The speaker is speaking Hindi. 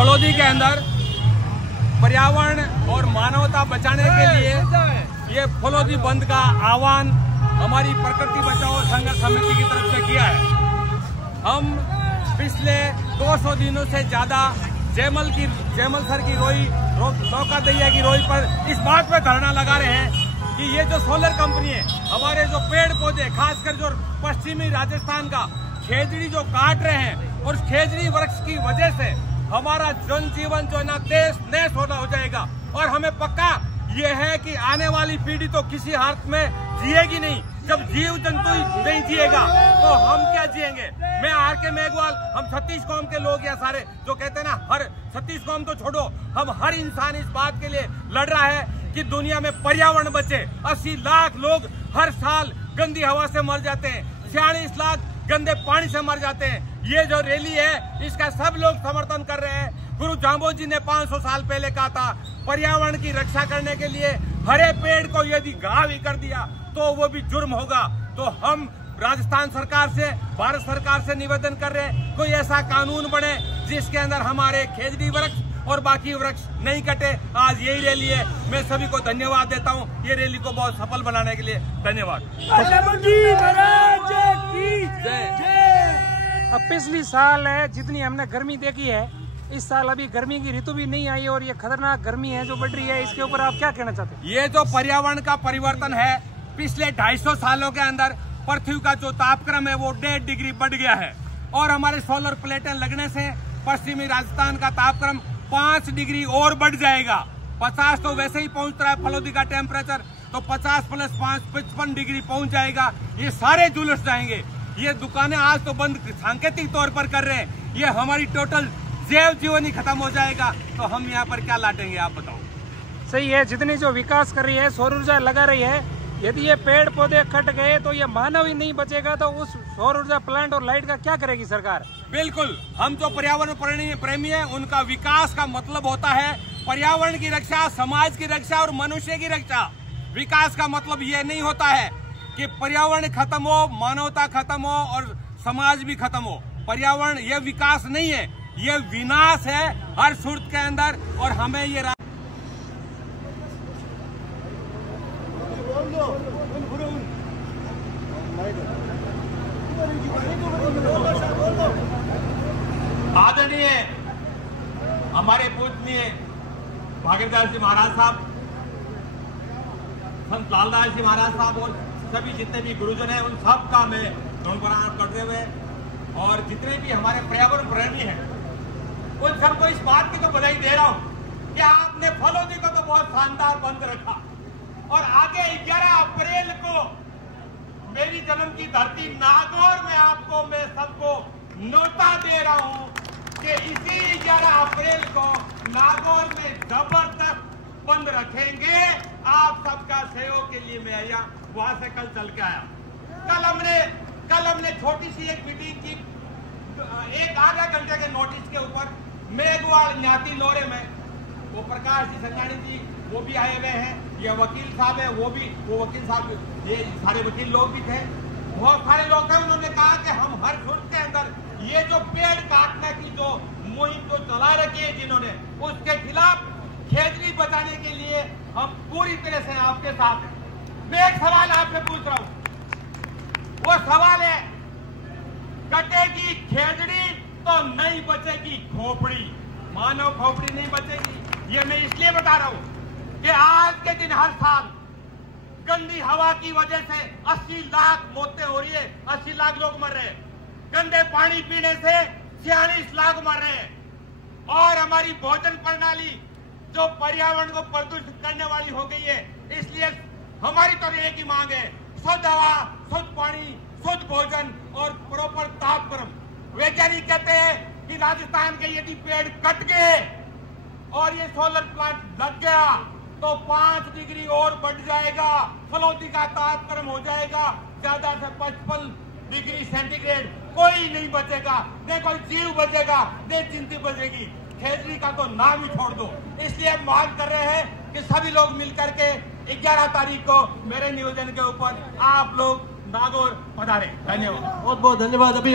फलोदी के अंदर पर्यावरण और मानवता बचाने के लिए ये फलोदी बंद का आह्वान हमारी प्रकृति बचाओ संघर्ष समिति की तरफ से किया है। हम पिछले 200 दिनों से ज्यादा जयमल सर की नौका दैया की रोई पर इस बात पे धरना लगा रहे हैं कि ये जो सोलर कंपनी है हमारे जो पेड़ पौधे खासकर जो पश्चिमी राजस्थान का खेजड़ी जो काट रहे हैं और उस खेजड़ी वृक्ष की वजह से हमारा जनजीवन जो है ना देश नष्ट हो जाएगा। और हमें पक्का ये है कि आने वाली पीढ़ी तो किसी हालत में जिएगी नहीं। जब जीव जंतु नहीं जिएगा तो हम क्या जिएंगे। मैं R.K. मेघवाल, हम छत्तीस कौम के लोग या सारे जो कहते हैं ना, हर छत्तीस कौम तो छोड़ो, हम हर इंसान इस बात के लिए लड़ रहा है कि दुनिया में पर्यावरण बचे। 80 लाख लोग हर साल गंदी हवा से मर जाते हैं, 46 लाख गंदे पानी से मर जाते हैं। ये जो रैली है इसका सब लोग समर्थन कर रहे हैं। गुरु जाम्बो जी ने 500 साल पहले कहा था पर्यावरण की रक्षा करने के लिए हरे पेड़ को यदि घाव भी कर दिया तो वो भी जुर्म होगा। तो हम राजस्थान सरकार से, भारत सरकार से निवेदन कर रहे हैं कोई ऐसा कानून बने जिसके अंदर हमारे खेजड़ी वृक्ष और बाकी वृक्ष नहीं कटे। आज यही रैली है। मैं सभी को धन्यवाद देता हूँ ये रैली को बहुत सफल बनाने के लिए। धन्यवाद। अब पिछली साल है जितनी हमने गर्मी देखी है, इस साल अभी गर्मी की ऋतु भी नहीं आई और ये खतरनाक गर्मी है जो बढ़ रही है, इसके ऊपर आप क्या कहना चाहते हैं? ये जो पर्यावरण का परिवर्तन है, पिछले 250 सालों के अंदर पृथ्वी का जो तापक्रम है वो 1.5 डिग्री बढ़ गया है और हमारे सोलर प्लेटें लगने से पश्चिमी राजस्थान का तापक्रम 5 डिग्री और बढ़ जाएगा। 50 तो वैसे ही पहुंच रहा है फलोदी का टेम्परेचर, तो 50 + 5 55 डिग्री पहुंच जाएगा। ये सारे झुलस जाएंगे। ये दुकानें आज तो बंद सांकेतिक तौर पर कर रहे हैं, ये हमारी टोटल जैव जीवन ही खत्म हो जाएगा। तो हम यहाँ पर क्या लाटेंगे आप बताओ। सही है, जितनी जो विकास कर रही है, सौर ऊर्जा लगा रही है, यदि ये पेड़ पौधे कट गए तो ये मानव ही नहीं बचेगा, तो उस सौर ऊर्जा प्लांट और लाइट का क्या करेगी सरकार? बिल्कुल, हम जो पर्यावरण प्रेमी है उनका विकास का मतलब होता है पर्यावरण की रक्षा, समाज की रक्षा और मनुष्य की रक्षा। विकास का मतलब ये नहीं होता है कि पर्यावरण खत्म हो, मानवता खत्म हो और समाज भी खत्म हो। पर्यावरण ये विकास नहीं है, ये विनाश है हर सूरत के अंदर। और हमें ये आदरणीय हमारे पूजनीय भागीरदास जी महाराज साहब, संत लालदास जी महाराज साहब और सभी जितने भी गुरुजन हैं उन सब का मैं प्रणाम करते हुए और जितने भी हमारे पर्यावरण प्रेमी हैं उन सबको इस बात की तो बधाई दे रहा हूं कि आपने फलोदी को तो बहुत शानदार बंद रखा और आगे 11 अप्रैल को मेरी जन्म की धरती नागौर में आपको मैं सबको न्योता दे रहा हूं कि इसी 11 अप्रैल को नागौर में जबरदस्त बंद रखेंगे। आप सबका सहयोग के लिए मैं वहां से कल चल के आया। कल हमने छोटी सी एक मीटिंग की, एक आधा घंटे के नोटिस के ऊपर मेघवाल न्याती लोरे में वो प्रकाश जी संगानी जी वो भी आए हुए हैं, ये वकील साहब है वो वकील साहब, ये सारे वकील लोग भी थे, बहुत सारे लोग थे। उन्होंने कहा कि हम हर सूरत के अंदर ये जो पेड़ काटने की जो मुहिम जो चला रखी है जिन्होंने, उसके खिलाफ खेजड़ी बचाने के लिए हम पूरी तरह से आपके साथ हैं। मैं एक सवाल आपसे पूछ रहा हूं, वो सवाल है कटेगी खेजड़ी तो नहीं बचेगी खोपड़ी, मानव खोपड़ी नहीं बचेगी। ये मैं इसलिए बता रहा हूं कि आज के दिन हर साल गंदी हवा की वजह से 80 लाख मौतें हो रही है, 80 लाख लोग मर रहे हैं। गंदे पानी पीने से 46 लाख मर रहे हैं और हमारी भोजन प्रणाली जो पर्यावरण को प्रदूषित करने वाली हो गई है। इसलिए हमारी तो एक ही मांग है, शुद्ध हवा, शुद्ध पानी, शुद्ध भोजन और प्रॉपर तापक्रम। वैज्ञानिक कहते हैं कि राजस्थान के यदि पेड़ कट गए और ये सोलर प्लांट लग गया तो 5 डिग्री और बढ़ जाएगा, फलोदी का तापक्रम हो जाएगा ज्यादा से 55 डिग्री सेंटीग्रेड। कोई नहीं बचेगा, न कोई जीव बचेगा, न जिंदगी बचेगी। खेजड़ी का तो नाम ही छोड़ दो। इसलिए हम मांग कर रहे हैं कि सभी लोग मिलकर के 11 तारीख को मेरे नियोजन के ऊपर आप लोग नागौर पधारें। धन्यवाद, बहुत बहुत धन्यवाद। अभी